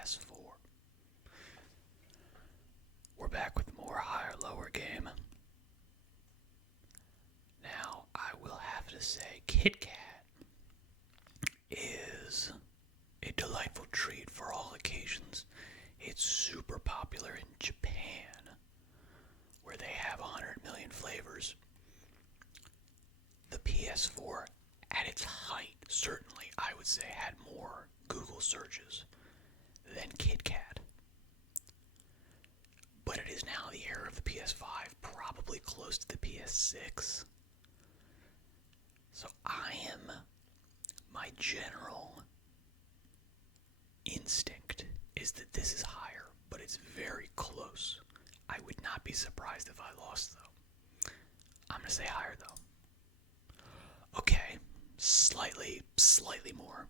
PS4. We're back with more higher lower game. Now, I will have to say, KitKat is a delightful treat for all occasions. It's super popular in Japan, where they have 100 million flavors. The PS4, at its height, certainly, I would say, had more Google searches than KitKat. But it is now the era of the PS5, probably close to the PS6. So my general instinct is that this is higher, but it's very close. I would not be surprised if I lost, though. I'm going to say higher, though. Okay, slightly more.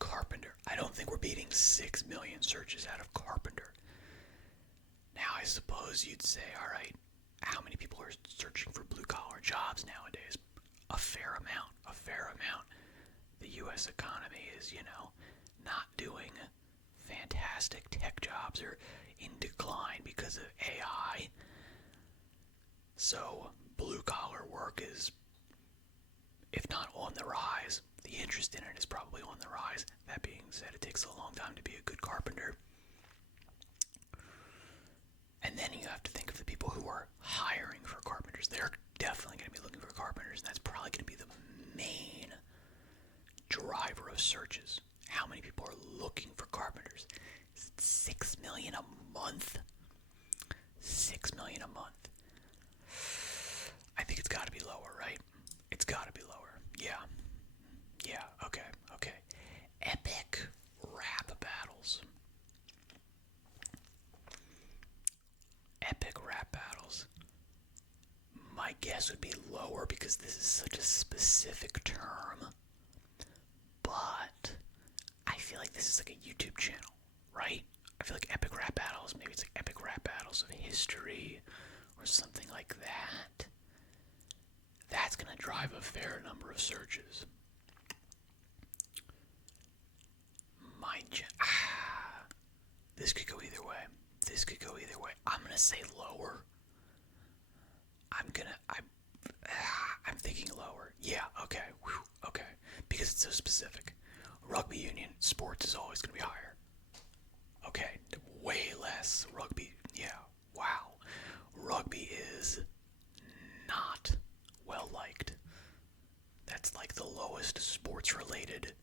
Carpenter. I don't think we're beating 6 million searches out of Carpenter. Now, I suppose you'd say, alright, how many people are searching for blue-collar jobs nowadays? A fair amount. The U.S. economy is, not doing fantastic. Tech jobs are in decline because of AI. So, blue-collar work is, if not on the rise, the interest in it is probably on the rise. That being said, it takes a long time to be a good carpenter. And then you have to think of the people who are hiring for carpenters. They're definitely going to be looking for carpenters, and that's probably going to be the main driver of searches. How many people are looking for carpenters? Is it 6 million a month? 6 million a month. I think it's got to be lower, right? It's got to be lower. Yeah, okay. Epic rap battles. My guess would be lower because this is such a specific term. But I feel like this is like a YouTube channel, right? I feel like Epic Rap Battles, maybe it's like Epic Rap Battles of History or something like that. That's going to drive a fair number of searches. This could go either way. I'm going to say lower. I'm thinking lower. Yeah, okay. Okay. Because it's so specific. Rugby union sports is always going to be higher. Okay, way less rugby. Yeah, wow. Rugby is not well liked. That's like the lowest sports related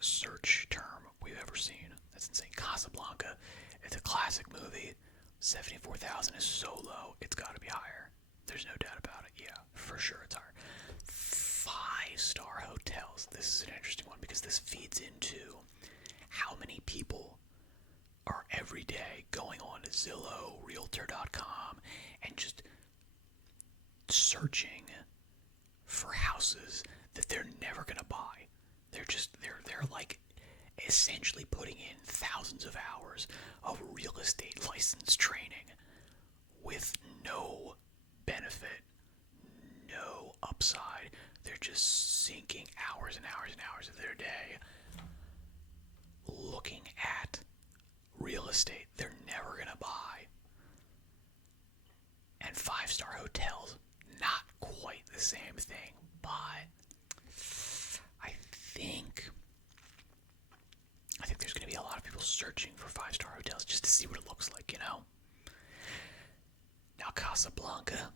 search term we've ever seen. That's insane. Casablanca, it's a classic movie. 74,000 is so low, it's got to be higher. There's no doubt about it. Yeah, for sure it's higher. 5-star hotels. This is an interesting one because this feeds into how many people are every day going on to Zillow, Realtor.com, and just searching for houses that they're never going to buy. They're like essentially putting in thousands of hours of real estate license training with no benefit, no upside. They're just sinking hours and hours and hours of their day looking at real estate they're never gonna buy. And 5-star hotels, not quite the same thing, but I think there's going to be a lot of people searching for 5-star hotels just to see what it looks like, Now Casablanca,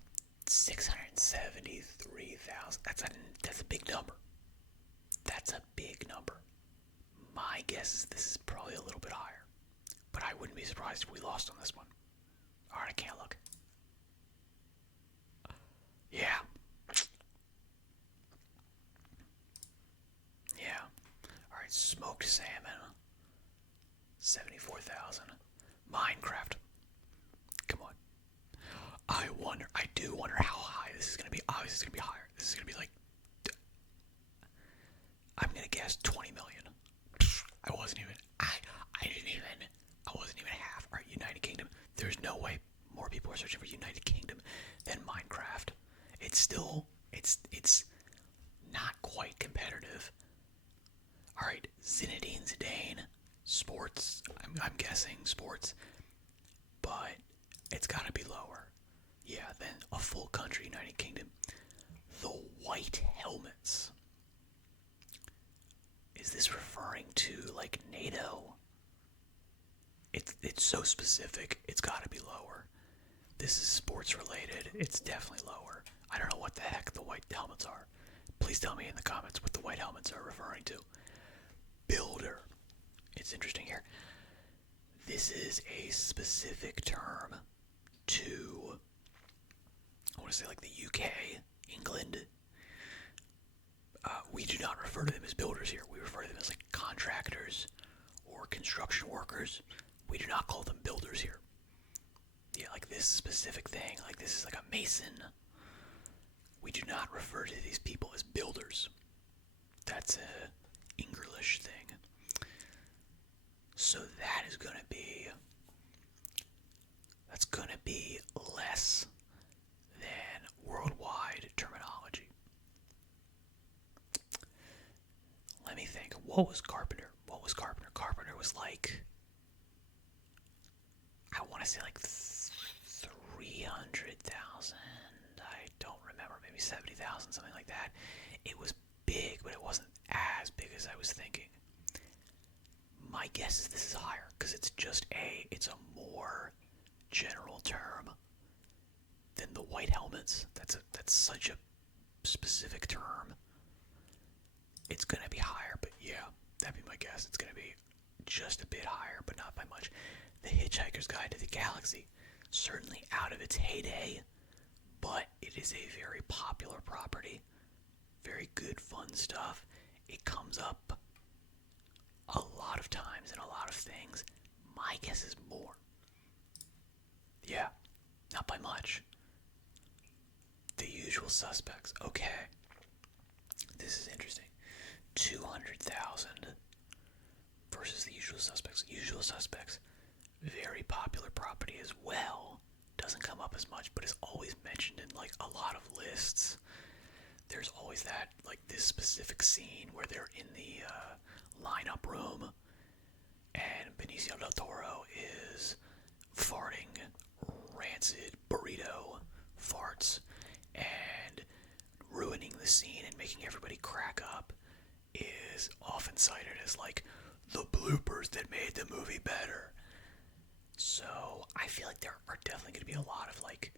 673,000. That's a big number. My guess is this is probably a little bit higher, but I wouldn't be surprised if we lost on this one. All right, I can't look. Yeah. Alright, smoked salmon. 74,000. Minecraft. Come on. I do wonder how high this is going to be. Obviously, it's going to be higher. This is going to be like, I'm going to guess 20 million. I wasn't even half. Alright, United Kingdom. There's no way more people are searching for United Kingdom than Minecraft. It's not quite competitive. Alright, Zinedine Zidane, Sports. I'm guessing sports, but it's got to be lower. Yeah, than a full country, United Kingdom. The white helmets. Is this referring to like NATO? It's so specific. It's got to be lower. This is sports related. It's definitely lower. I don't know what the heck the white helmets are. Please tell me in the comments what the white helmets are referring to. Builder. It's interesting here. This is a specific term to, I want to say like the UK, England. We do not refer to them as builders here. We refer to them as like contractors or construction workers. We do not call them builders here. Yeah, like this specific thing, like this is like a mason. We do not refer to these people as builders. That's a English thing. So that is gonna be, that's gonna be less than worldwide terminology. Let me think. What was carpenter? Carpenter was like, I want to say like 300,000. I don't remember. Maybe 70,000, something like that. It was big, but it wasn't as big as I was thinking. My guess is this is higher because it's a more general term than the white helmets. That's such a specific term. It's gonna be higher, but yeah, that'd be my guess. It's gonna be just a bit higher, but not by much. The Hitchhiker's Guide to the Galaxy, certainly out of its heyday, but it is a very popular property. Very good, fun stuff. It comes up a lot of times in a lot of things. My guess is more. Yeah, not by much. The Usual Suspects. Okay. This is interesting. 200,000 versus The Usual Suspects. Usual Suspects, very popular property as well. Doesn't come up as much, but is always mentioned in like a lot of lists. There's always that, like this specific scene where they're in the lineup room and Benicio del Toro is farting rancid burrito farts and ruining the scene and making everybody crack up, is often cited as like the bloopers that made the movie better. So I feel like there are definitely going to be a lot of like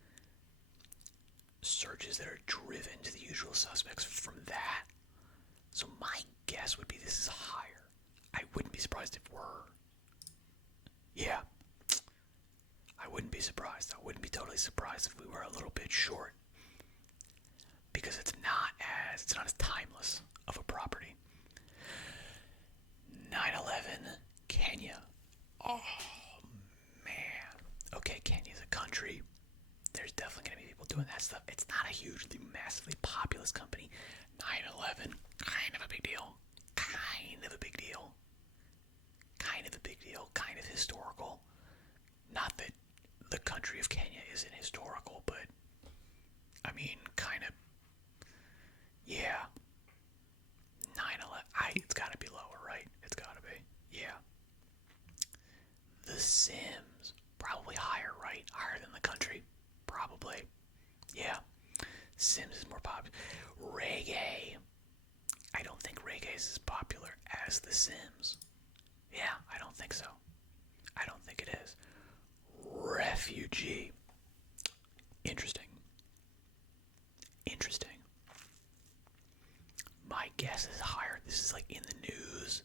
searches that are driven to The Usual Suspects from that. So my guess would be this is higher. I wouldn't be surprised if we're, yeah, I wouldn't be surprised. I wouldn't be totally surprised if we were a little bit short, because it's not as timeless of a property. 9/11, Kenya. Oh man. Okay, Kenya's a country. There's definitely going to be people doing that stuff. It's not a hugely, massively populous company. 9/11, kind of a big deal. Kind of a big deal. Kind of a big deal. Kind of historical. Not that the country of Kenya isn't historical, but I mean, kind of. Yeah. 9/11. It's got to be lower, right? It's got to be. Yeah. The Sims. Probably higher, right? Higher than the country. Probably. Yeah. Sims is more popular. Reggae. I don't think reggae is as popular as The Sims. Yeah, I don't think so. I don't think it is. Refugee. Interesting. Interesting. My guess is higher. This is like in the news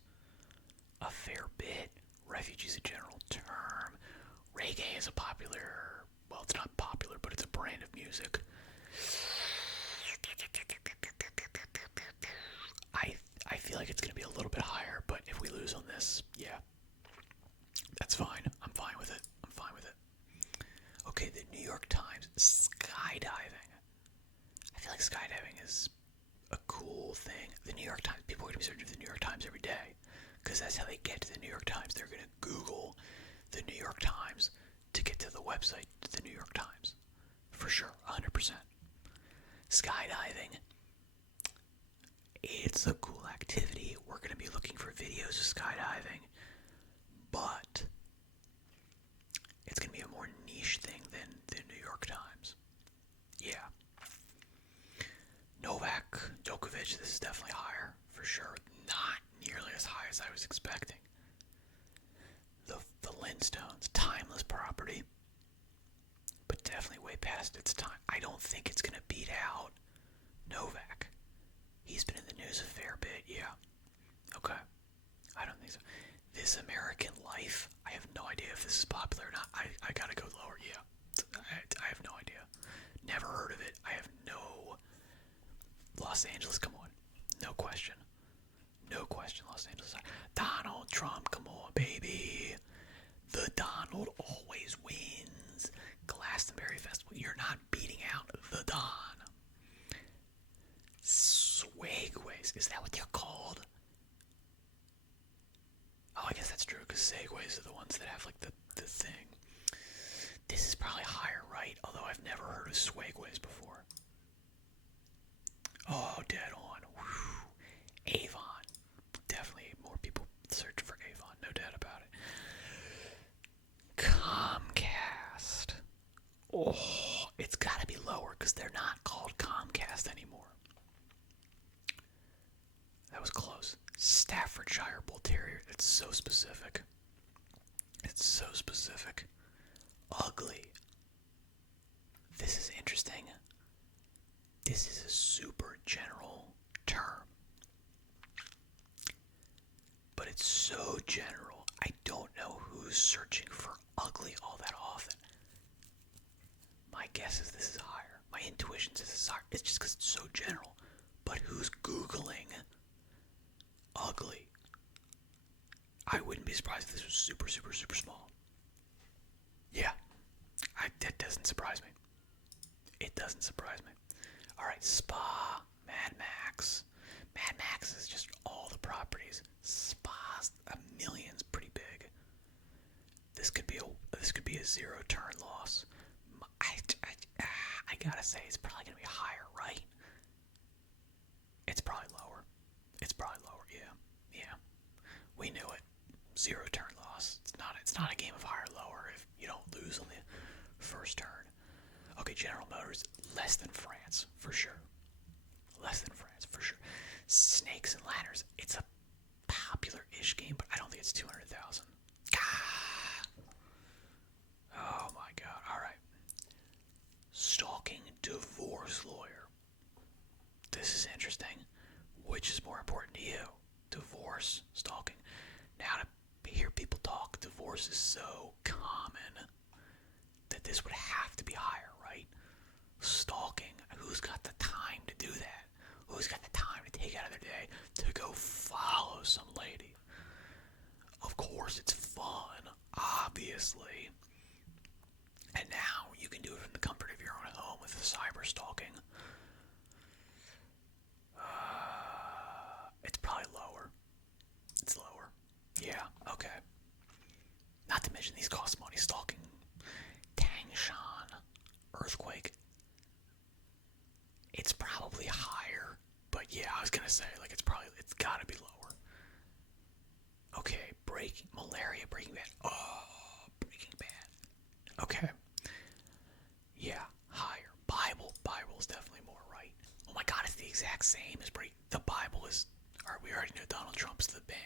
a fair bit. Refugee is a general term. Reggae is a popular, well, it's not popular, but it's a brand of music. I feel like it's going to be a little bit higher, but if we lose on this, yeah, that's fine. I'm fine with it. I'm fine with it. Okay, the New York Times, skydiving. I feel like skydiving is a cool thing. The New York Times, people are going to be searching for the New York Times every day, because that's how they get to the New York Times. They're going to Google the New York Times to get to the website to the New York Times. For sure, 100%. Skydiving. It's a cool activity. We're going to be looking for videos of skydiving. This is definitely higher, for sure. Not nearly as high as I was expecting. The Lindstones, timeless property, but definitely way past its time. I don't think it's going to beat out Novak. He's been in the news a fair bit, yeah. Okay. I don't think so. This American Life, I have no idea if this is popular or not. I gotta go lower, yeah. I have no idea. Never heard of it. I have no... Los Angeles, come on. No question. No question, Los Angeles. Donald Trump, come on, baby. The Donald always wins. Glastonbury Festival, you're not beating out the Don. Swagways, is that what they're called? Oh, I guess that's true, because Segways are the ones that have, like, the thing. This is probably higher, right? Although I've never heard of Swagways before. Oh, dead on. Whew. Avon. Definitely more people search for Avon, no doubt about it. Comcast. Oh, it's gotta be lower, because they're not called Comcast anymore. That was close. Staffordshire Bull Terrier. It's so specific. It's so specific. Ugly. This is interesting. This is a super general term. But it's so general, I don't know who's searching for ugly all that often. My guess is this is higher. My intuition says this is higher. It's just because it's so general. But who's Googling ugly? I wouldn't be surprised if this was super, super, super small. Yeah, that doesn't surprise me. It doesn't surprise me. Alright, Spa, Mad Max. Mad Max is just all the properties. Spa's a million's pretty big. This could be a zero turn loss. I gotta say it's probably gonna be higher, right? It's probably lower. Yeah. We knew it. Zero turn loss. It's not a game of higher or lower if you don't lose on the first turn. Okay, General Motors, less than France, for sure. Snakes and Ladders, it's a popular-ish game, but I don't think it's 200,000. Oh my god, alright. Stalking divorce lawyer. This is interesting. Which is more important to you? Divorce, stalking. Now to hear people talk, divorce is so common that this would have to be higher, right? Stalking, who's got the time to do that? Who's got the time to take out of their day to go follow some lady? Of course it's fun, obviously. And now you can do it from the comfort of your own home with the cyber stalking. It's probably lower. It's lower. Yeah, okay. Not to mention these cost money. Stalking, Tangshan, Earthquake. It's probably higher, but yeah, I was gonna say, like, it's gotta be lower. Okay, Malaria, Breaking Bad. Oh, Breaking Bad. Okay. Yeah, higher. Bible's definitely more, right? Oh my god, it's the exact same as the Bible is. We already know Donald Trump's the ban.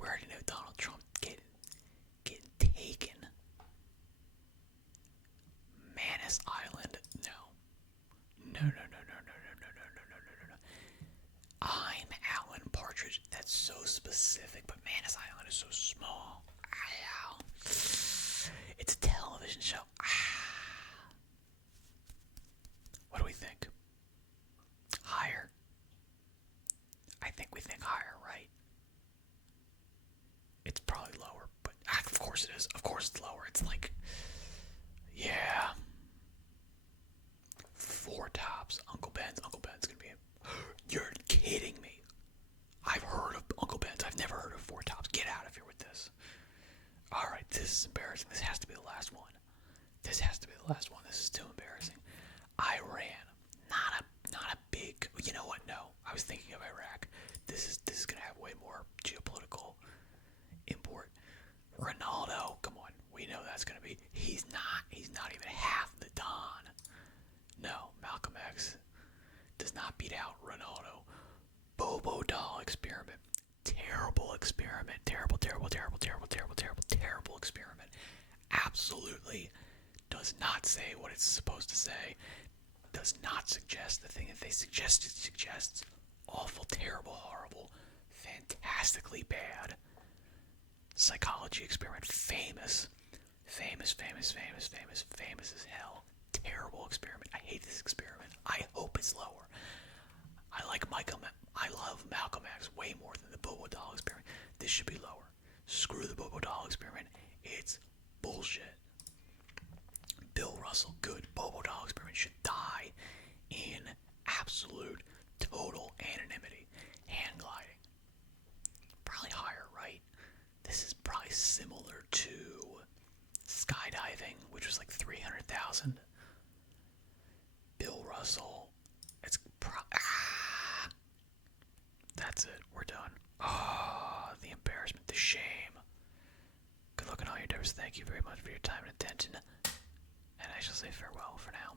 We already know Donald Trump getting taken. Manus Island, no. No. I'm Alan Partridge. That's so specific, but Manus Island is so small. It's a television show. What do we think? Higher? I think we think higher, right? It's probably lower, but of course it is. Of course it's lower. It's like, yeah. Four Tops. Uncle Ben's gonna be You're kidding me. I've heard of Uncle Ben's. I've never heard of Four Tops. Get out of here with this. Alright, this is embarrassing. This has to be the last one. This is too embarrassing. Iran. Not a big. You know what? No. I was thinking of Iraq. This is gonna have way more geopolitical import. Ronaldo, come on. We know that's gonna be. He's not even half the Don. No, Malcolm X does not beat out Ronaldo. experiment. Terrible experiment. Terrible, terrible, terrible, terrible, terrible, terrible, terrible experiment. Absolutely does not say what it's supposed to say. Does not suggest the thing that they suggest. It suggests awful, terrible, horrible, fantastically bad psychology experiment. Famous. Famous, famous, famous, famous, famous as hell. Terrible experiment. I hate this experiment. I hope it's lower. I love Malcolm X way more than the Bobo Doll experiment. This should be lower. Screw the Bobo Doll experiment. It's bullshit. Bill Russell, good. Bobo Doll experiment should die in absolute, total anonymity. Hand gliding. Probably higher, right? This is probably similar to skydiving, which was like 300,000. Bill Russell, it's that's it. We're done. Ah, the embarrassment, the shame. Good luck on all your endeavors. Thank you very much for your time and attention. And I shall say farewell for now.